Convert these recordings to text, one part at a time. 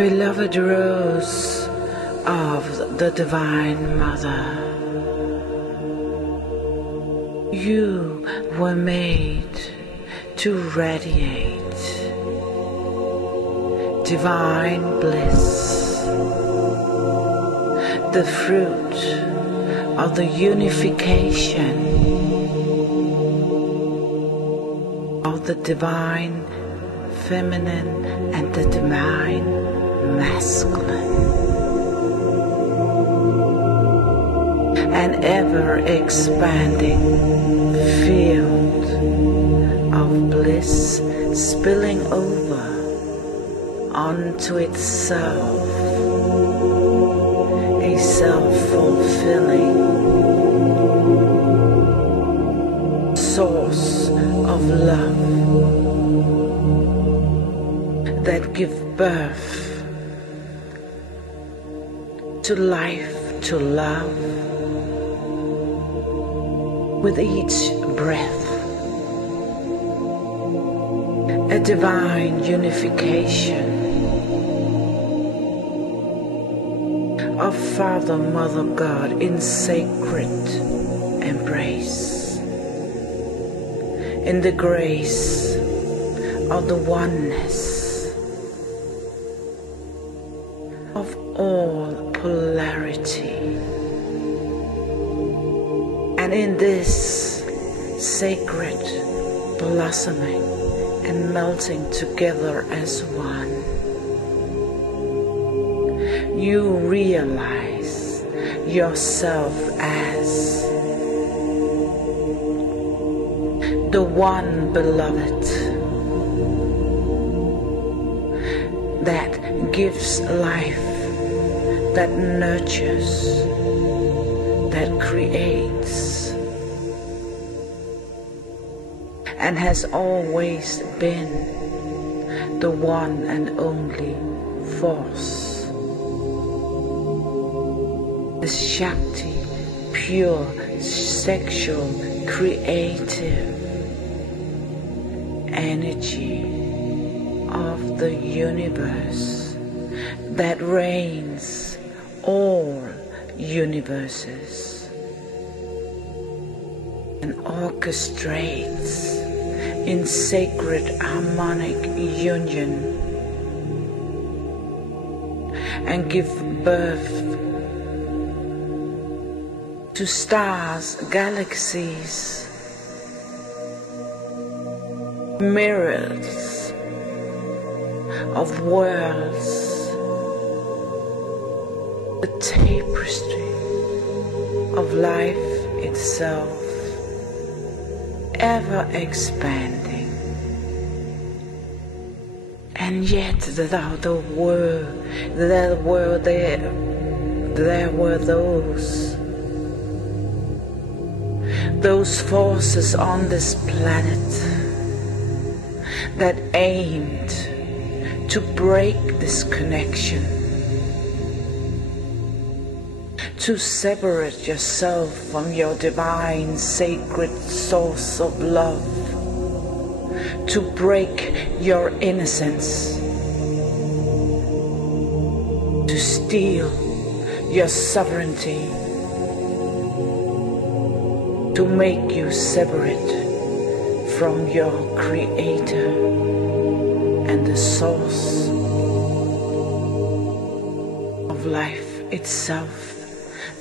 Beloved Rose of the Divine Mother, you were made to radiate divine bliss, the fruit of the unification of the divine feminine and the divine masculine, an ever-expanding field of bliss spilling over onto itself, a self-fulfilling source of love that gives birth to life, to love, with each breath, a divine unification of Father, Mother, God in sacred embrace, in the grace of the oneness of all polarity. And in this sacred blossoming and melting together as one, you realize yourself as the one beloved that gives life, that nurtures, that creates, and has always been the one and only force, the Shakti, pure, sexual, creative energy of the universe that reigns all universes and orchestrates in sacred harmonic union and give birth to stars, galaxies, myriads of worlds, the tapestry of life itself, ever expanding. And yet there were those forces on this planet that aimed to break this connection, to separate yourself from your divine sacred source of love, to break your innocence, to steal your sovereignty, to make you separate from your Creator and the source of life itself,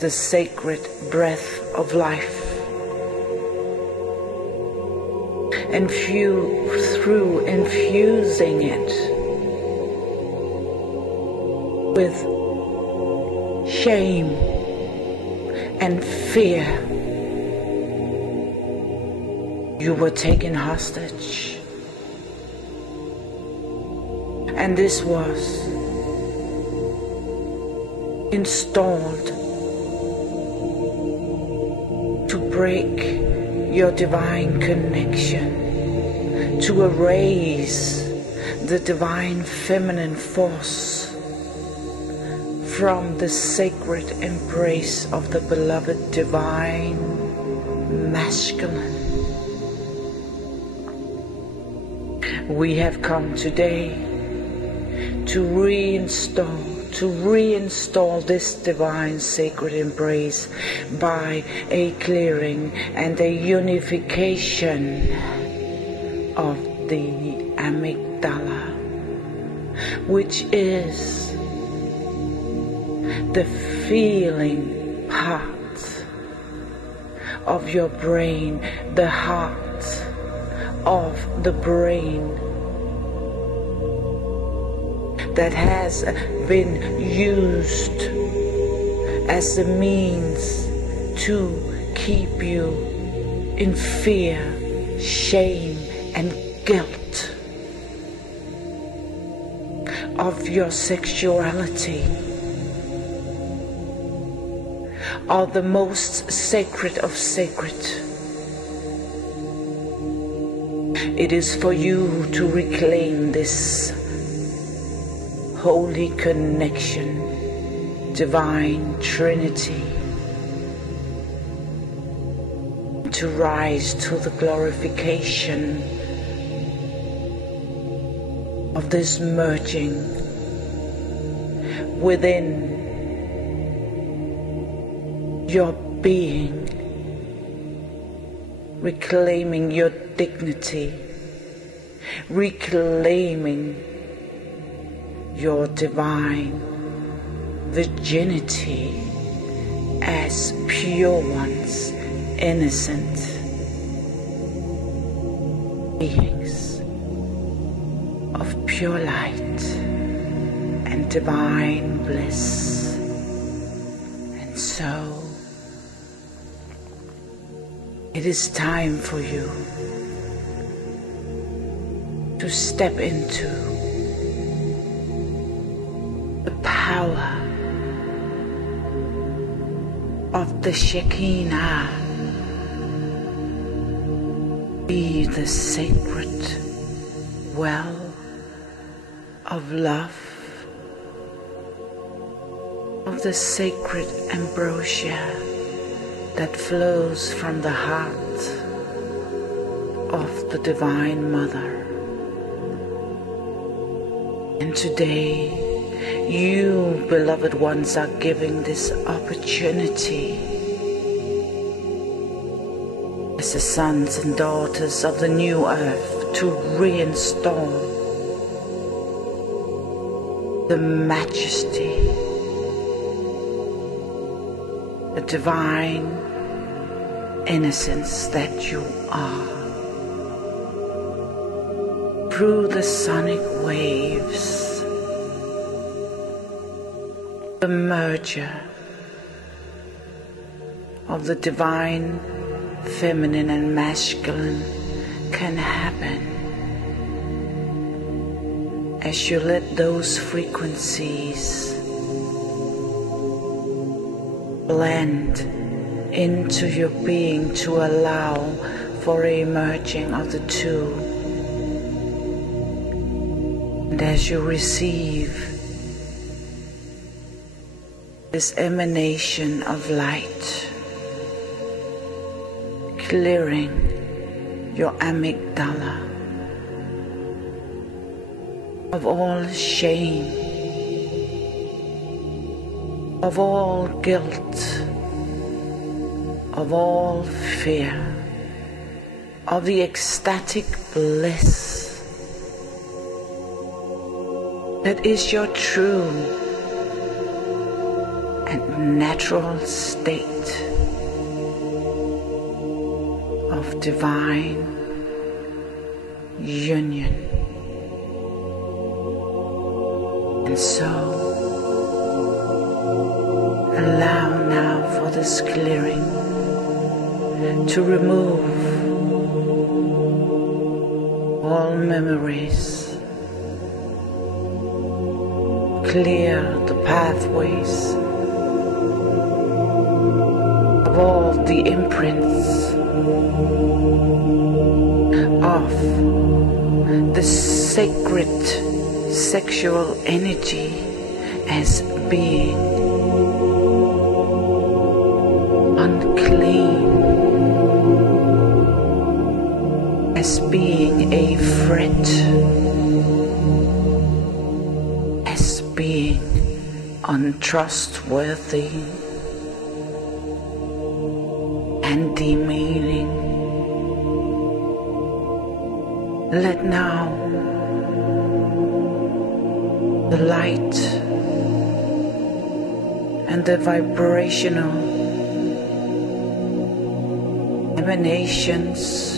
the sacred breath of life. And through infusing it with shame and fear, you were taken hostage. And this was installed to break your divine connection, to erase the divine feminine force from the sacred embrace of the beloved divine masculine. We have come today to reinstall this divine sacred embrace by a clearing and a unification of the amygdala, which is the feeling part of your brain, the heart of the brain that has been used as a means to keep you in fear, shame, and guilt of your sexuality, are the most sacred of sacred. It is for you to reclaim this holy connection, divine Trinity, to rise to the glorification of this merging within your being, reclaiming your dignity, reclaiming your divine virginity as pure ones, innocent beings of pure light and divine bliss. And so it is time for you to step into the power of the Shekinah. Be the sacred well of love, of the sacred ambrosia that flows from the heart of the Divine Mother. And today, you, beloved ones, are giving this opportunity as the sons and daughters of the new earth to reinstall the majesty, the divine innocence that you are, through the sonic waves, the merger of the divine feminine and masculine can happen as you let those frequencies blend into your being to allow for a merging of the two. And as you receive this emanation of light, clearing your amygdala of all shame, of all guilt, of all fear, of the ecstatic bliss that is your true and natural state of divine union. And so allow now for this clearing to remove all memories, clear the pathways of all the imprints of the sacred sexual energy as being unclean, as being a threat, being untrustworthy and demeaning. Let now the light and the vibrational emanations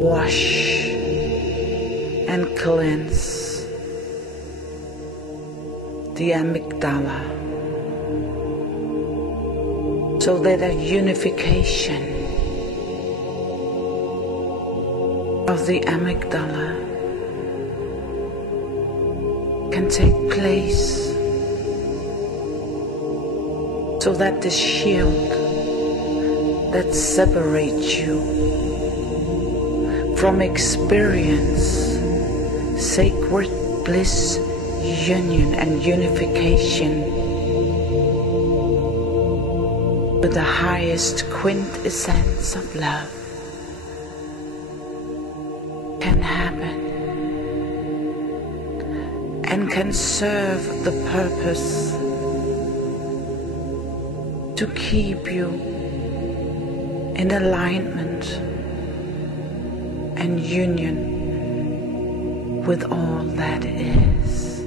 wash and cleanse the amygdala, so that a unification of the amygdala can take place, so that the shield that separates you from experience sacred bliss, union and unification with the highest quintessence of love can happen and can serve the purpose to keep you in alignment and union with all that is.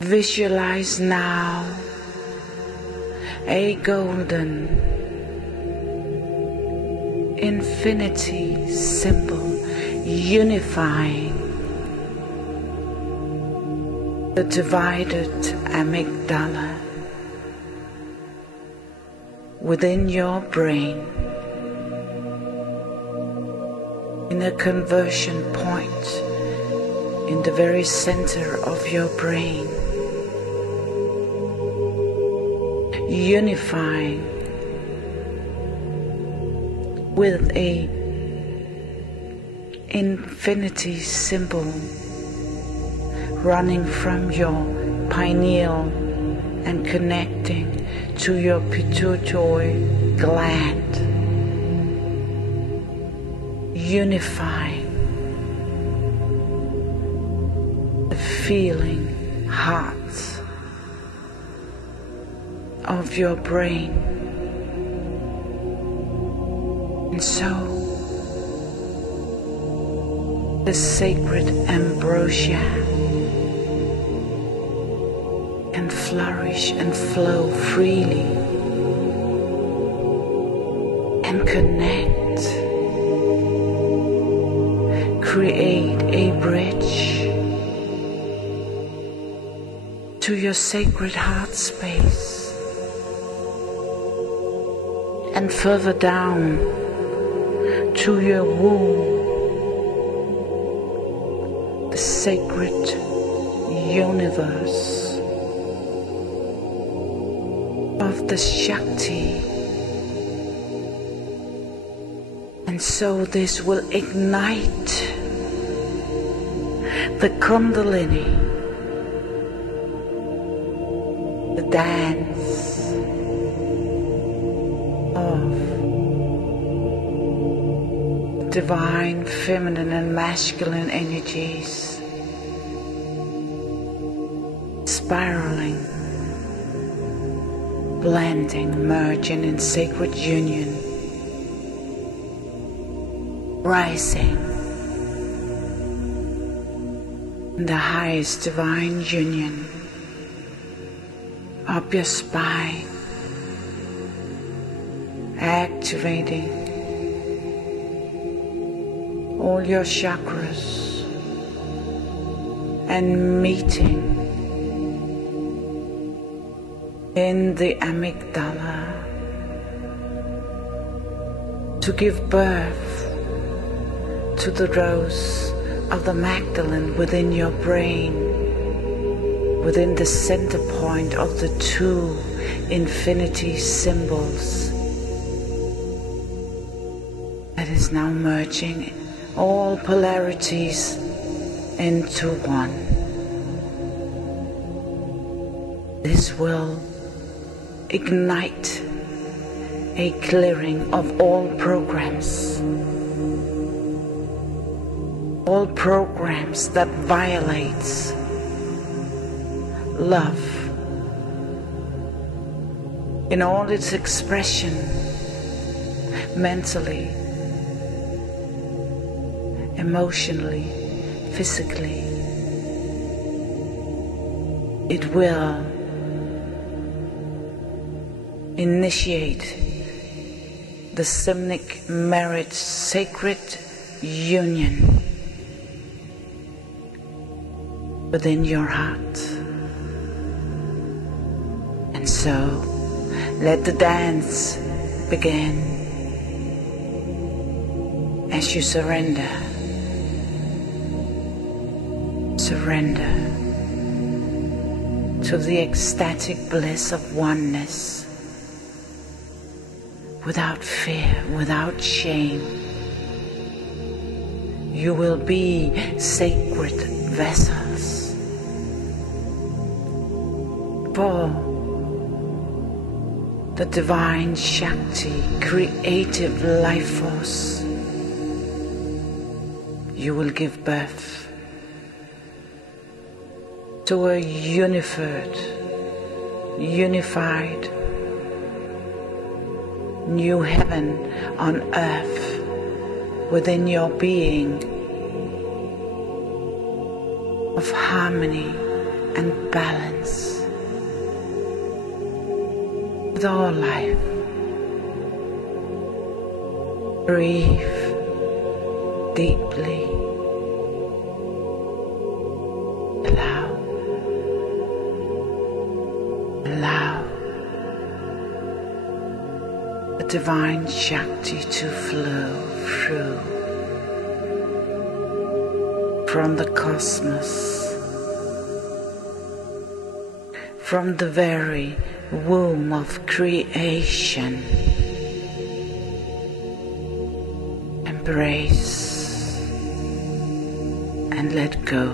Visualize now a golden infinity symbol unifying the divided amygdala within your brain in a conversion point in the very center of your brain, unifying with a infinity symbol running from your pineal and connecting to your pituitary gland, unifying the feeling heart of your brain. And so the sacred ambrosia can flourish and flow freely and connect, create a bridge to your sacred heart space, and further down to your womb, the sacred universe of the Shakti. And so this will ignite the Kundalini, the dance of divine feminine and masculine energies spiraling, blending, merging in sacred union, rising in the highest divine union up your spine, activating all your chakras and meeting in the amygdala to give birth to the rose of the Magdalene within your brain, within the center point of the two infinity symbols that is now merging all polarities into one. This will ignite a clearing of all programs all programs that violates love in all its expression, mentally, emotionally, physically. It will initiate the Simnic marriage sacred union within your heart. And so let the dance begin as you surrender. Surrender to the ecstatic bliss of oneness, without fear, without shame. You will be sacred vessels for the divine Shakti, creative life force. You will give birth to a unified new heaven on earth within your being, of harmony and balance with all life. Breathe deeply. Allow the divine Shakti to flow through from the cosmos, from the very womb of creation. Embrace and let go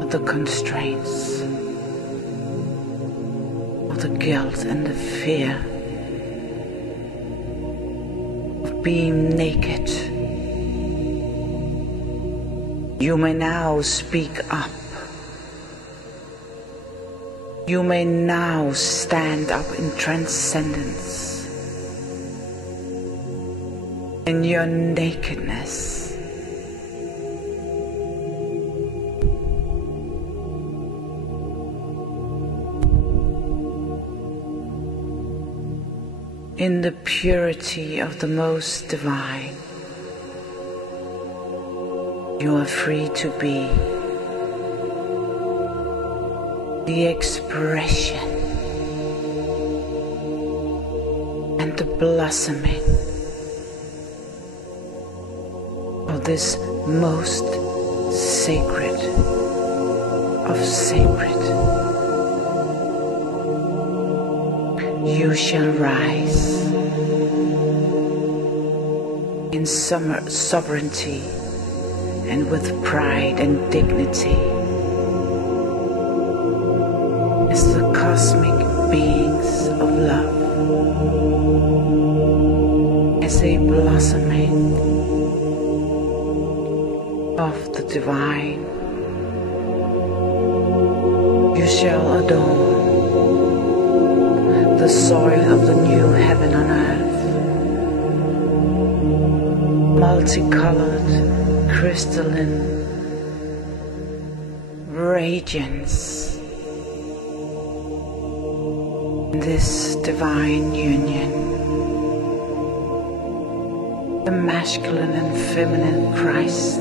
of the constraints, of the guilt and the fear of being naked. You may now speak up. You may now stand up in transcendence, in your nakedness. In the purity of the most divine, you are free to be the expression and the blossoming of this most sacred of sacred. You shall rise in sovereignty and with pride and dignity as the cosmic beings of love, as a blossoming of the divine. You shall adorn the soil of the new heaven on earth, multicolored, crystalline radiance. This divine union, the masculine and feminine Christ,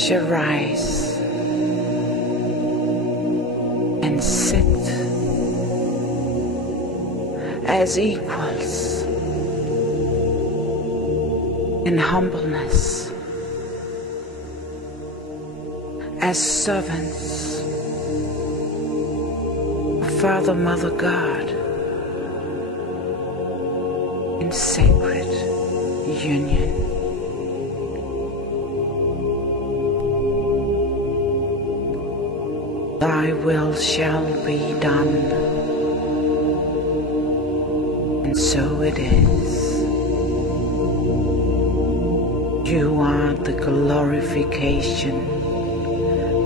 shall rise and sit as equals in humbleness, as servants of Father, Mother, God, in sacred union. Thy will shall be done. And so it is. You are the glorification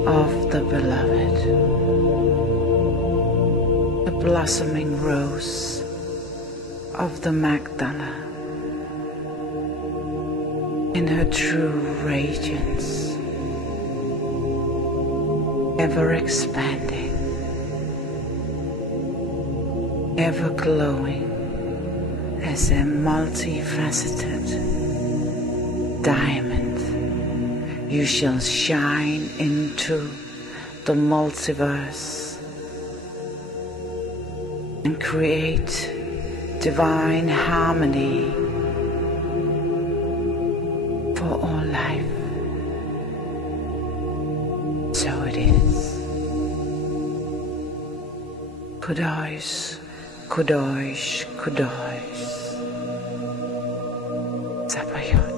of the Beloved, the blossoming rose of the Magdala in her true radiance, ever expanding, ever glowing as a multifaceted diamond. You shall shine into the multiverse and create divine harmony for all life. So it is. Kadosh, Kadosh, Kadosh. Zapayot.